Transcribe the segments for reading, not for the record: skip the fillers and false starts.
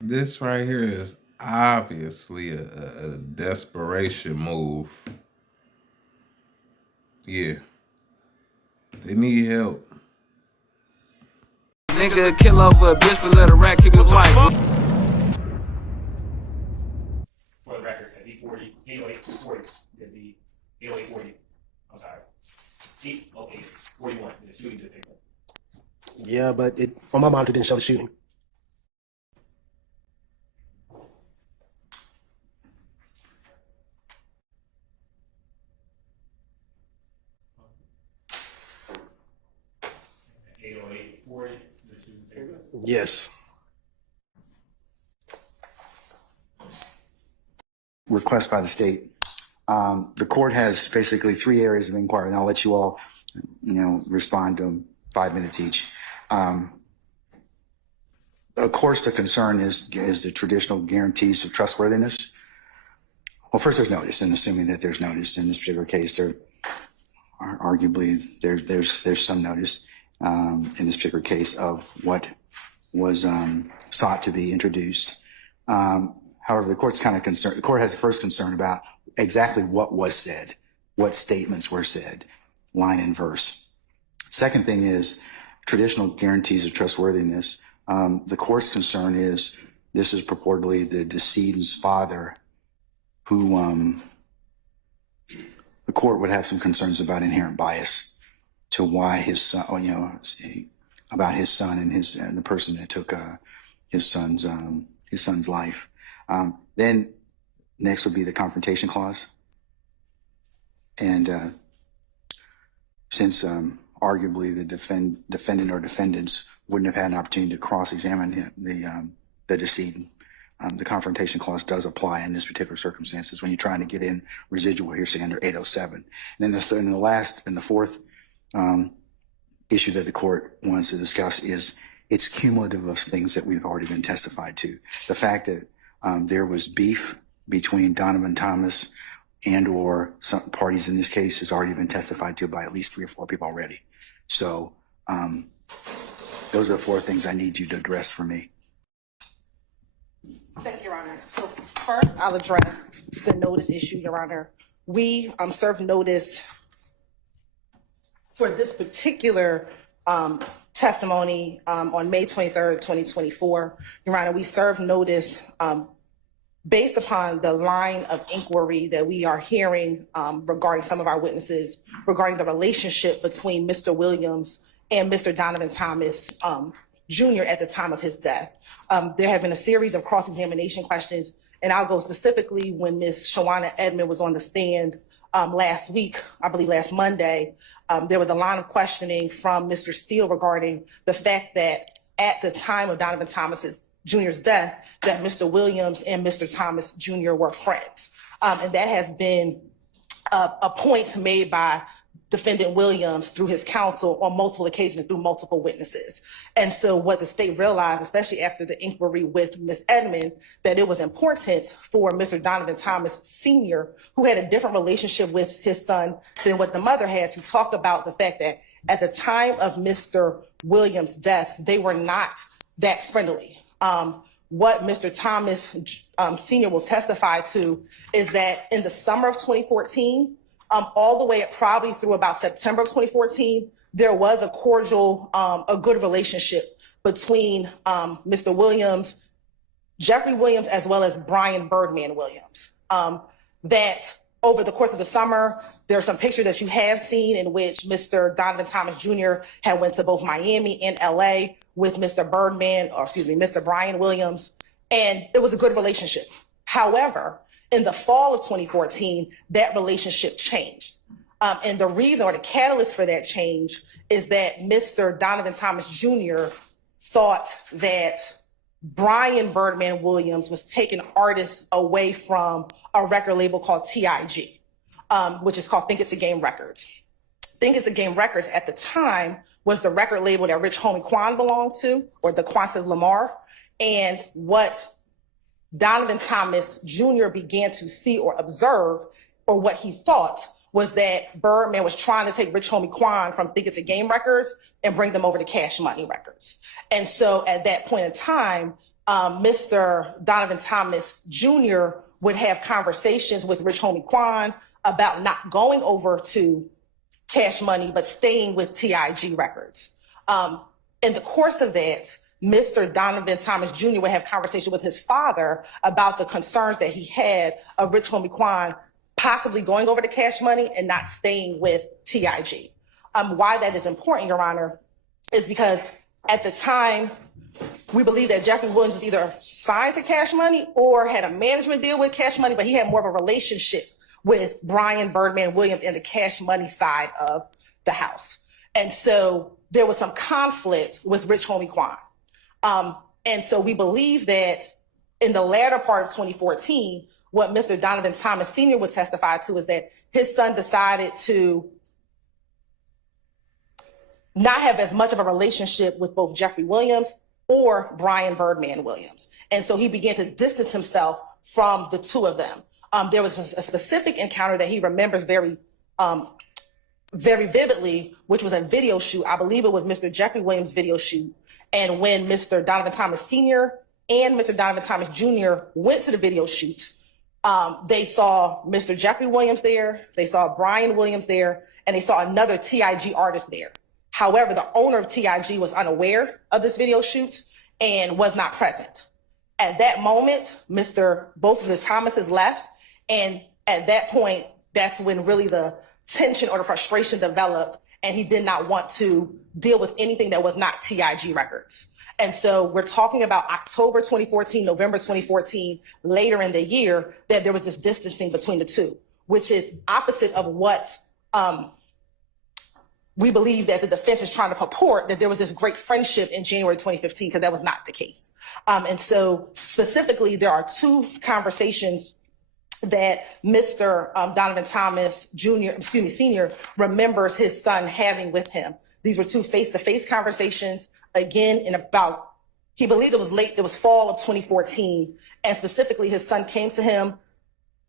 This right here is obviously a desperation move. Yeah, they need help. Nigga kill over a bitch, but let a rat keep his wife. For the record, at E40, 80840, it'd be 80840. I'm sorry. 80841. The shooting just take place. Yeah, but on my monitor didn't show the shooting. At 80840, the shooting take place. Yes. Request by the state. The court has basically 3 areas of inquiry, and I'll let you all, respond to them 5 minutes each. Of course, the concern is the traditional guarantees of trustworthiness. Well, first there's notice, and assuming that there's notice in this particular case, arguably there's some notice in this particular case of what was sought to be introduced. However, the court's kind of concerned. The court has the first concern about exactly what was said, what statements were said, line and verse. Second thing is traditional guarantees of trustworthiness. The court's concern is this is purportedly the decedent's father, who the court would have some concerns about inherent bias to why his son, about his son and the person that took his son's life. Then next would be the confrontation clause, and since arguably the defendant or defendants wouldn't have had an opportunity to cross-examine the decedent, the confrontation clause does apply in this particular circumstances when you're trying to get in residual hearsay under 807. And then the fourth issue that the court wants to discuss is it's cumulative of things that we've already been testified to. The fact that there was beef between Donovan Thomas and or some parties in this case has already been testified to by at least 3 or 4 people already. So those are the 4 things I need you to address for me. Thank you, Your Honor. So first, I'll address the notice issue, Your Honor. We served notice for this particular testimony on May 23rd, 2024. Your Honor, we served notice based upon the line of inquiry that we are hearing regarding some of our witnesses regarding the relationship between Mr. Williams and Mr. Donovan Thomas Jr. at the time of his death. There have been a series of cross-examination questions, and I'll go specifically when Ms. Shawana Edmond was on the stand last week, I believe last Monday. There was a line of questioning from Mr. Steele regarding the fact that at the time of Donovan Thomas Jr.'s death, that Mr. Williams and Mr. Thomas Jr. were friends. And that has been a point made by Defendant Williams through his counsel on multiple occasions through multiple witnesses. And so what the state realized, especially after the inquiry with Ms. Edmond, that it was important for Mr. Donovan Thomas Sr., who had a different relationship with his son than what the mother had, to talk about the fact that at the time of Mr. Williams' death, they were not that friendly. What Mr. Thomas Sr. will testify to is that in the summer of 2014, all the way up probably through about September of 2014, there was a cordial, a good relationship between Mr. Williams, Jeffrey Williams, as well as Brian Birdman Williams. That over the course of the summer, there are some pictures that you have seen in which Mr. Donovan Thomas Jr. had went to both Miami and LA with Mr. Mr. Brian Williams, and it was a good relationship. However, in the fall of 2014, that relationship changed. And the reason or the catalyst for that change is that Mr. Donovan Thomas Jr. thought that Brian Birdman Williams was taking artists away from a record label called TIG, which is called Think It's a Game Records. Think It's a Game Records at the time was the record label that Rich Homie Quan belonged to, or the Quantas Lamar. And what Donovan Thomas Jr. began to see or observe, or what he thought, was that Birdman was trying to take Rich Homie Quan from Think It's a Game Records and bring them over to Cash Money Records. And so at that point in time, Mr. Donovan Thomas Jr. would have conversations with Rich Homie Quan about not going over to Cash Money, but staying with TIG Records. In the course of that, Mr. Donovan Thomas Jr. would have conversation with his father about the concerns that he had of Rich Homie Quan possibly going over to Cash Money and not staying with TIG. Why that is important, Your Honor, is because at the time, we believe that Jeffrey Williams was either signed to Cash Money or had a management deal with Cash Money, but he had more of a relationship with Brian Birdman Williams and the Cash Money side of the house. And so there was some conflict with Rich Homie Quan. And so we believe that in the latter part of 2014, what Mr. Donovan Thomas Sr. would testify to is that his son decided to not have as much of a relationship with both Jeffrey Williams or Brian Birdman Williams. And so he began to distance himself from the two of them. There was a specific encounter that he remembers very vividly, which was a video shoot. I believe it was Mr. Jeffrey Williams' video shoot. And when Mr. Donovan Thomas Sr. and Mr. Donovan Thomas Jr. went to the video shoot, they saw Mr. Jeffrey Williams there, they saw Brian Williams there, and they saw another TIG artist there. However, the owner of TIG was unaware of this video shoot and was not present. At that moment, both of the Thomases left. And at that point, that's when really the tension or the frustration developed, and he did not want to deal with anything that was not TIG Records. And so we're talking about October 2014, November 2014, later in the year, that there was this distancing between the two, which is opposite of what we believe that the defense is trying to purport, that there was this great friendship in January 2015, because that was not the case. And so specifically, there are two conversations that Mr. Donovan Thomas Sr. remembers his son having with him. These were two face-to-face conversations, again, he believed it was fall of 2014. And specifically, his son came to him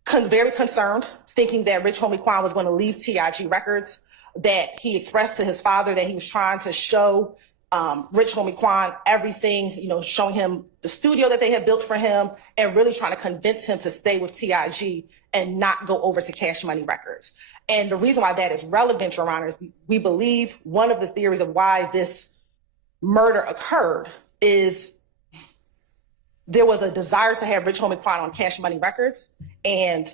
very concerned, thinking that Rich Homie Quan was going to leave TIG Records, that he expressed to his father that he was trying to show Rich Homie Quan everything, showing him the studio that they had built for him and really trying to convince him to stay with TIG and not go over to Cash Money Records. And the reason why that is relevant, Your Honor, is we believe one of the theories of why this murder occurred is there was a desire to have Rich Homie Quan on Cash Money Records, and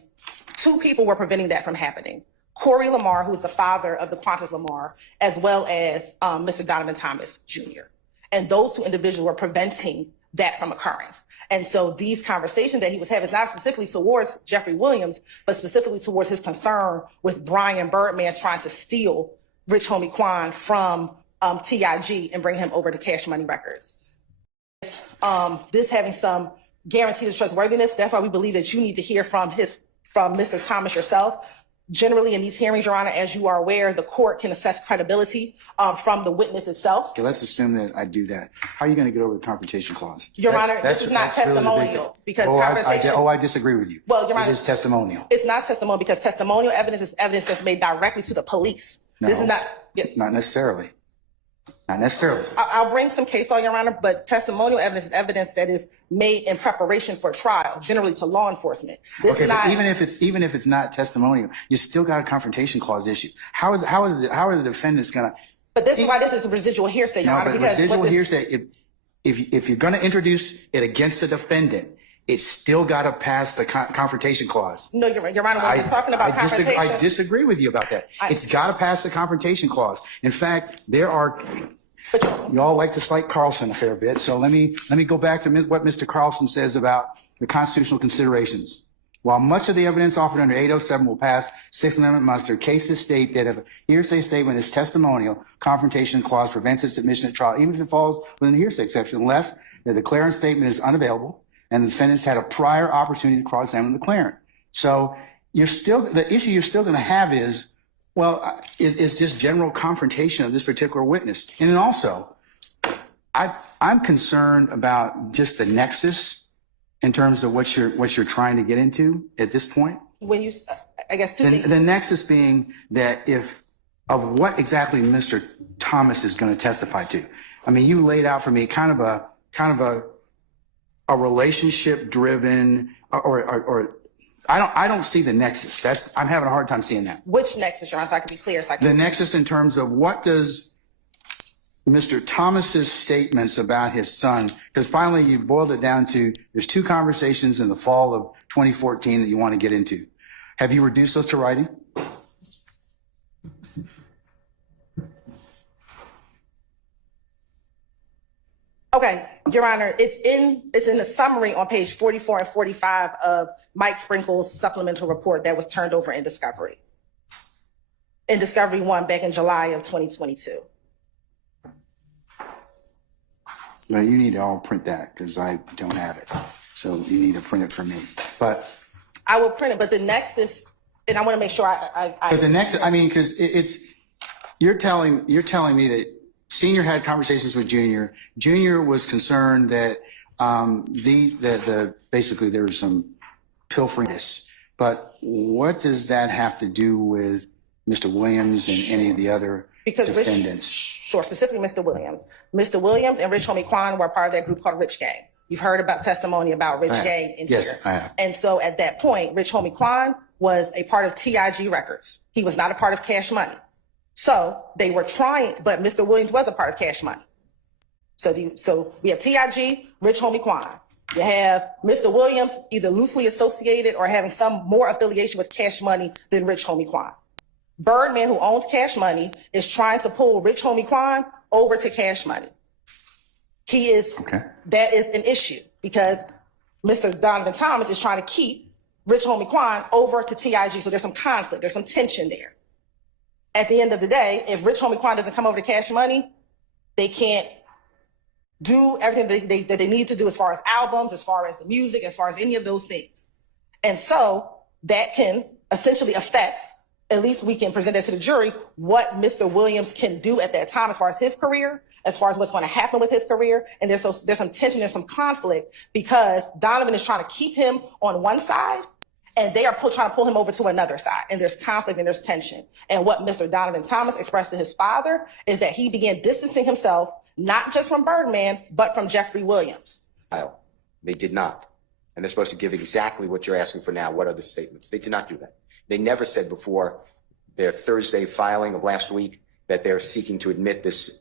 two people were preventing that from happening. Corey Lamar, who is the father of the Qantas Lamar, as well as Mr. Donovan Thomas Jr. And those two individuals were preventing that from occurring. And so these conversations that he was having is not specifically towards Jeffrey Williams, but specifically towards his concern with Brian Birdman trying to steal Rich Homie Quan from TIG and bring him over to Cash Money Records. This having some guarantee of trustworthiness, that's why we believe that you need to hear from Mr. Thomas yourself. Generally, in these hearings, Your Honor, as you are aware, the court can assess credibility from the witness itself. Okay, let's assume that I do that. How are you going to get over the confrontation clause? Your Honor, this is not testimonial because conversation. I disagree with you. Well, Your Honor, it is testimonial. It's not testimonial because testimonial evidence is evidence that's made directly to the police. No, this is not. Not necessarily. Not necessarily. I'll bring some case law, Your Honor, but testimonial evidence is evidence that is made in preparation for trial, generally to law enforcement. Okay, but even if it's not testimonial, you still got a confrontation clause issue. How are the defendants gonna? But this is why this is a residual hearsay, Your Honor. But because residual hearsay, if you're gonna introduce it against the defendant, it's still got to pass the confrontation clause. No, Your Honor, when we're talking about confrontation. I disagree with you about that. It's got to pass the confrontation clause. In fact, there are. You all like to cite Carlson a fair bit, so let me go back to what Mr. Carlson says about the constitutional considerations. While much of the evidence offered under 807 will pass Sixth Amendment muster, cases state that if a hearsay statement is testimonial, confrontation clause prevents its admission at trial, even if it falls within the hearsay exception, unless the declarant statement is unavailable and the defendants had a prior opportunity to cross-examine the declarant. So the issue you're still going to have is, well, is just general confrontation of this particular witness. And then also, I'm concerned about just the nexus in terms of what you're trying to get into at this point. When you, I guess, two things. The nexus being that of what exactly Mr. Thomas is going to testify to. I mean, you laid out for me kind of a a relationship driven or I don't see the nexus. I'm having a hard time seeing that. Which nexus, Your Honor, so I can be clear? So I can The nexus in terms of what does Mr. Thomas's statements about his son, because finally you boiled it down to there's two conversations in the fall of 2014 that you want to get into. Have you reduced those to writing? Okay, Your Honor, it's in the summary on page 44 and 45 of Mike Sprinkle's supplemental report that was turned over in Discovery. In Discovery 1 back in July of 2022. Well, you need to all print that because I don't have it. So you need to print it for me. But I will print it, but the nexus, and I want to make sure because the nexus, I mean, because it's you're telling me that Senior had conversations with Junior. Junior was concerned that basically there was some pilfering. But what does that have to do with Mr. Williams and any of the other defendants? Sure, specifically Mr. Williams. Mr. Williams and Rich Homie Quan were part of that group called Rich Gang. You've heard about testimony about Rich Gang in here. Yes, I have. And so at that point, Rich Homie Quan was a part of TIG Records. He was not a part of Cash Money. So they were trying, but Mr. Williams was a part of Cash Money. So we have TIG, Rich Homie Quan. You have Mr. Williams either loosely associated or having some more affiliation with Cash Money than Rich Homie Quan. Birdman, who owns Cash Money, is trying to pull Rich Homie Quan over to Cash Money. That is an issue because Mr. Donovan Thomas is trying to keep Rich Homie Quan over to TIG. So there's some conflict, there's some tension there. At the end of the day, if Rich Homie Quan doesn't come over to Cash Money, they can't do everything that they need to do as far as albums, as far as the music, as far as any of those things. And so that can essentially affect, at least we can present that to the jury, what Mr. Williams can do at that time as far as his career, as far as what's going to happen with his career. And there's some tension, there's some conflict because Donovan is trying to keep him on one side and they are trying to pull him over to another side. And there's conflict and there's tension. And what Mr. Donovan Thomas expressed to his father is that he began distancing himself, not just from Birdman, but from Jeffrey Williams. They did not. And they're supposed to give exactly what you're asking for now. What are the statements? They did not do that. They never said before their Thursday filing of last week that they're seeking to admit these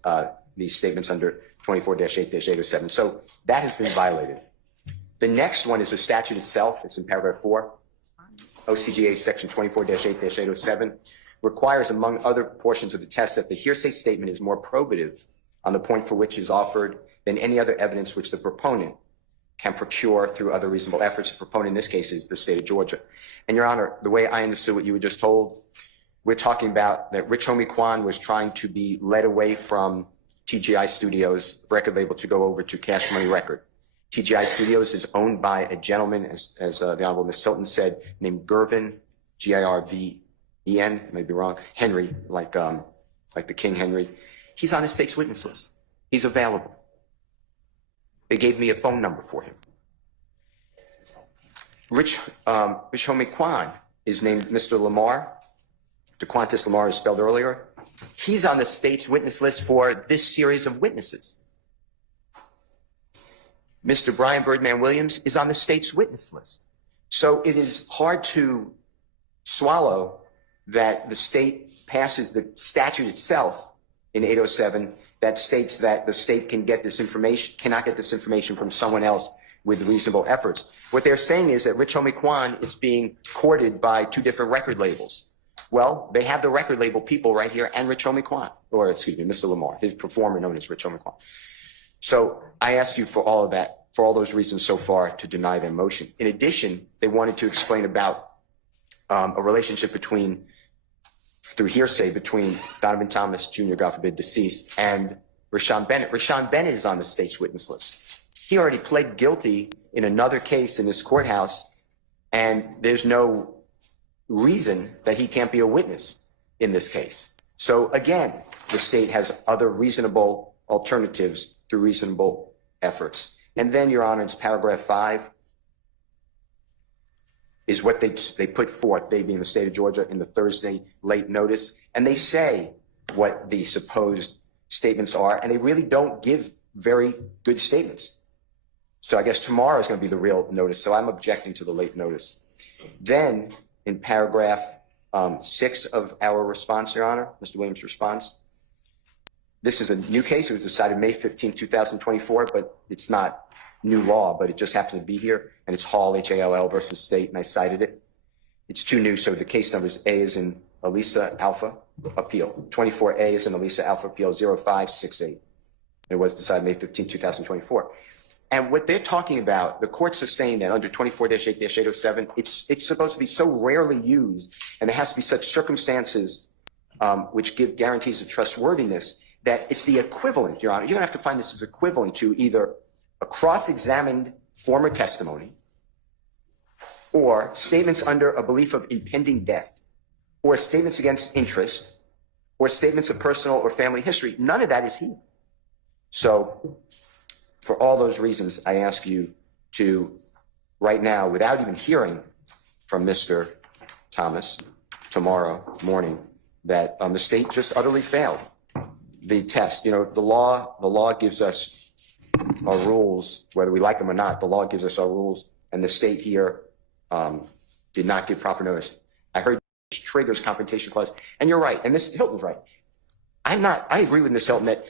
statements under 24-8-807. So that has been violated. The next one is the statute itself. It's in paragraph 4. OCGA section 24-8-807 requires, among other portions of the test, that the hearsay statement is more probative on the point for which is offered than any other evidence which the proponent can procure through other reasonable efforts. The proponent in this case is the state of Georgia. And Your Honor, the way I understood what you were just told, we're talking about that Rich Homie Quan was trying to be led away from TGI Studios record label to go over to Cash Money Record. TGI Studios is owned by a gentleman, as the Honorable Ms. Hilton said, named Girvan, G-I-R-V-E-N, I may be wrong, Henry, like the King Henry. He's on the state's witness list. He's available. They gave me a phone number for him. Rich Homie Quan is named Mr. Lamar. DeQuantis Lamar is spelled earlier. He's on the state's witness list for this series of witnesses. Mr. Brian Birdman Williams is on the state's witness list. So it is hard to swallow that the state passes the statute itself in 807 that states that the state can get this information, cannot get this information from someone else with reasonable efforts. What they're saying is that Rich Homie Quan is being courted by two different record labels. Well, they have the record label people right here and Rich Homie Quan, or excuse me, Mr. Lamar, his performer known as Rich Homie Quan. So I ask you for all of that, for all those reasons so far, to deny their motion. In addition, they wanted to explain about a relationship between, through hearsay, between Donovan Thomas, Jr., God forbid, deceased, and Rashawn Bennett. Rashawn Bennett is on the state's witness list. He already pled guilty in another case in this courthouse, and there's no reason that he can't be a witness in this case. So again, the state has other reasonable alternatives through reasonable efforts. And then, Your Honor, it's paragraph 5 is what they put forth, they being the state of Georgia, in the Thursday late notice. And they say what the supposed statements are, and they really don't give very good statements. So I guess tomorrow is going to be the real notice. So I'm objecting to the late notice. Then in paragraph 6 of our response, Your Honor, Mr. Williams' response, this is a new case. It was decided May 15, 2024, but it's not new law, but it just happened to be here. And it's Hall, H-A-L-L versus State, and I cited it. It's too new, so the case number is A is in Elisa Alpha Appeal. 24A is in Elisa Alpha Appeal 0568. It was decided May 15, 2024. And what they're talking about, the courts are saying that under 24-8-807, it's supposed to be so rarely used, and there has to be such circumstances which give guarantees of trustworthiness that it's the equivalent, Your Honor. You're going to have to find this as equivalent to either a cross-examined former testimony or statements under a belief of impending death or statements against interest or statements of personal or family history. None of that is here. So for all those reasons, I ask you to, right now, without even hearing from Mr. Thomas tomorrow morning, that the state just utterly failed the test. You know, the law gives us our rules, whether we like them or not. The law gives us our rules, and the state here did not give proper notice. I heard this triggers confrontation clause, and you're right, and Ms. Hilton's right. I agree with Ms. Hilton that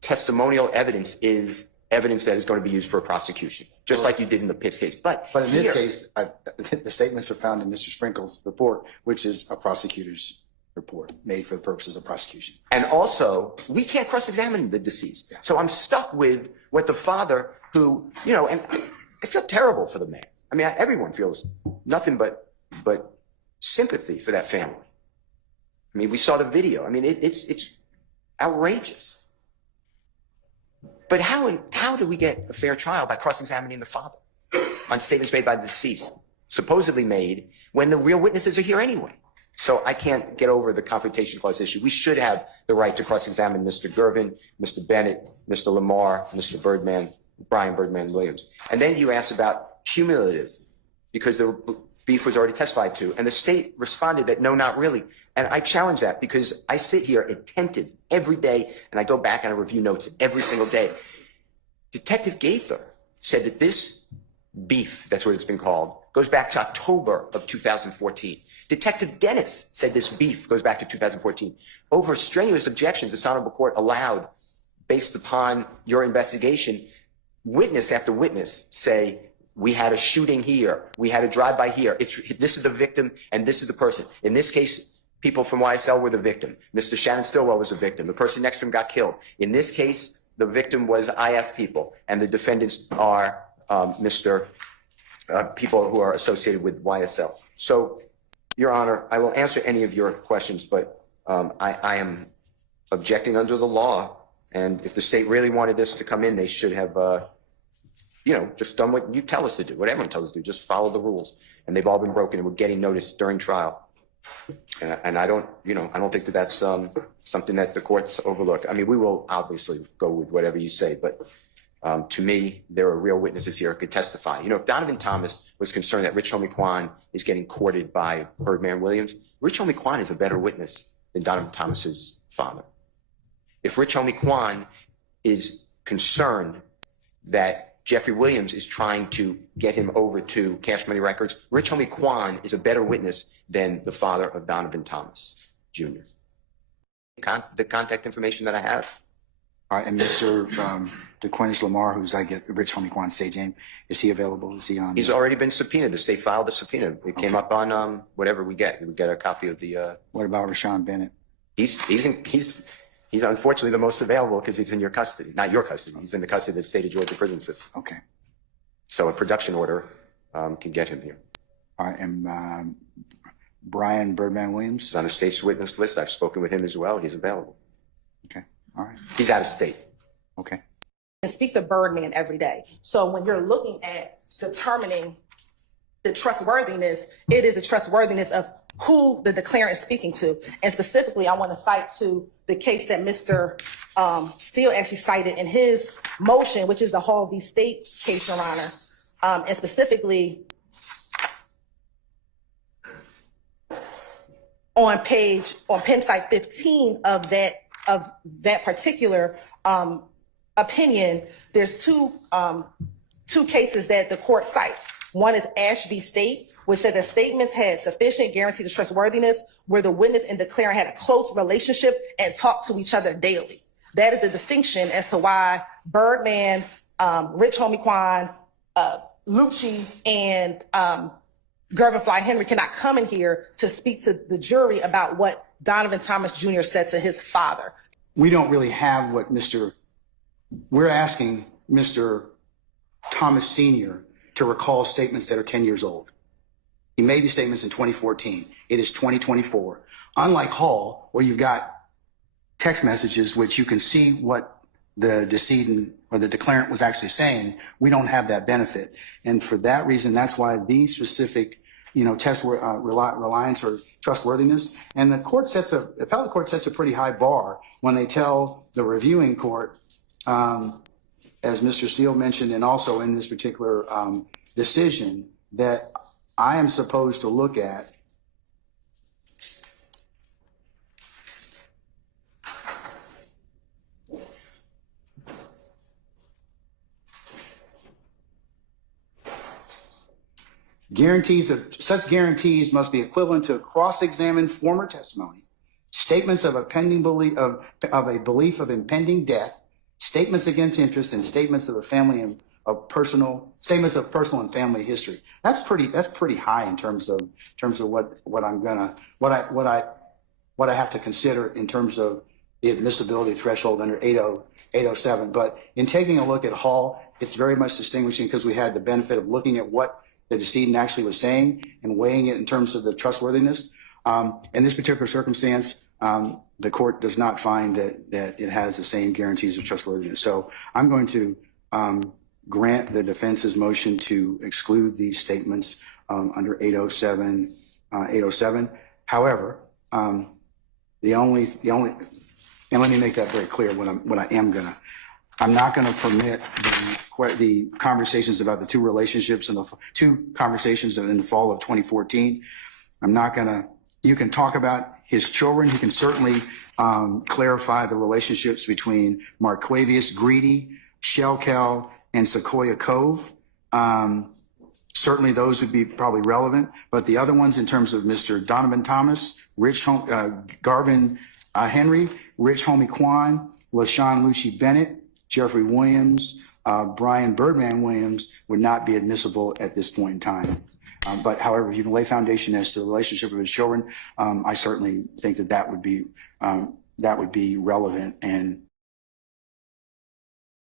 testimonial evidence is evidence that is going to be used for a prosecution, just like you did in the Pitts case. But in this case, the statements are found in Mr. Sprinkle's report, which is a prosecutor's report made for the purposes of prosecution. And also, we can't cross-examine the deceased. So I'm stuck with what the father who, you know, and I feel terrible for the man. I mean, everyone feels nothing but sympathy for that family. I mean, we saw the video. I mean, it's outrageous. But how do we get a fair trial by cross-examining the father on statements made by the deceased, supposedly made, when the real witnesses are here anyway? So I can't get over the confrontation clause issue. We should have the right to cross-examine Mr. Gervin, Mr. Bennett, Mr. Lamar, Mr. Birdman, Brian Birdman Williams. And then you asked about cumulative, because the beef was already testified to, and the state responded that no, not really. And I challenge that because I sit here attentive every day, and I go back and I review notes every single day. Detective Gaither said that this beef, that's what it's been called, goes back to October of 2014. Detective Dennis said this beef goes back to 2014. Over strenuous objections, this honorable court allowed, based upon your investigation, witness after witness say, we had a shooting here, we had a drive-by here, this is the victim and this is the person. In this case, people from YSL were the victim. Mr. Shannon Stillwell was the victim. The person next to him got killed. In this case, the victim was IF people, and the defendants are people who are associated with YSL. So, Your Honor, I will answer any of your questions, but I am objecting under the law, and if the state really wanted this to come in, they should have, just done what you tell us to do, what everyone tells us to do, just follow the rules. And they've all been broken, and we're getting notice during trial. And I don't think that that's something that the courts overlook. I mean, we will obviously go with whatever you say, but to me, there are real witnesses here who could testify. You know, if Donovan Thomas was concerned that Rich Homie Kwan is getting courted by Birdman Williams, Rich Homie Kwan is a better witness than Donovan Thomas's father. If Rich Homie Kwan is concerned that Jeffrey Williams is trying to get him over to Cash Money Records, Rich Homie Kwan is a better witness than the father of Donovan Thomas Jr. The contact information that I have. All right, and Mr. DeQuintus Lamar, who's Rich Homie Kwan's stage name, is he available? Is he on? He's already been subpoenaed. The state filed the subpoena. It came up on whatever we get. We get a copy of the. What about Rashawn Bennett? He's unfortunately the most available because he's in your custody. Not your custody. He's in the custody of the state of Georgia prison system. Okay. So a production order can get him here. All right, and Brian Birdman Williams? He's on the state's witness list. I've spoken with him as well. He's available. Okay, all right. He's out of state. Okay. And speaks of Birdman every day. So when you're looking at determining the trustworthiness, it is the trustworthiness of who the declarant is speaking to. And specifically, I want to cite to the case that Mr. Steele actually cited in his motion, which is the Hall v. State case, Your Honor. And specifically on pen site 15 of that particular opinion, there's two two cases that the court cites. One is Ash v. State, which said that statements had sufficient guarantee of trustworthiness where the witness and declarant had a close relationship and talked to each other daily. That is the distinction as to why Birdman, Rich Homie Quan, Lucci, and Gervin Fly Henry cannot come in here to speak to the jury about what Donovan Thomas Jr. said to his father. We don't really have what we're asking Mr. Thomas Sr. to recall statements that are 10 years old. He made these statements in 2014. It is 2024. Unlike Hall, where you've got text messages which you can see what the decedent or the declarant was actually saying, we don't have that benefit. And for that reason, that's why these specific, test reliance or trustworthiness. And the appellate court sets a pretty high bar when they tell the reviewing court, as Mr. Steele mentioned, and also in this particular decision, that I am supposed to look at such guarantees must be equivalent to cross-examined former testimony, statements of a belief of impending death, statements against interest, and statements of personal and family history. That's pretty high in terms of what I have to consider in terms of the admissibility threshold under 807. But in taking a look at Hall, it's very much distinguishing because we had the benefit of looking at what the decedent actually was saying and weighing it in terms of the trustworthiness. In this particular circumstance, the court does not find that it has the same guarantees of trustworthiness. So I'm going to grant the defense's motion to exclude these statements under 807. However, and let me make that very clear. I'm not going to permit the conversations about the two relationships and the two conversations in the fall of 2014. You can talk about his children. He can certainly clarify the relationships between Marquavius Greedy, Shellcal, and Sequoia Cove. Certainly those would be probably relevant, but the other ones in terms of Mr. Donovan Thomas, Garvin Henry, Rich Homie Quan, LaShawn Lucci Bennett, Jeffrey Williams, Brian Birdman Williams would not be admissible at this point in time. But however, if you can lay foundation as to the relationship of his children, I certainly think that would be relevant and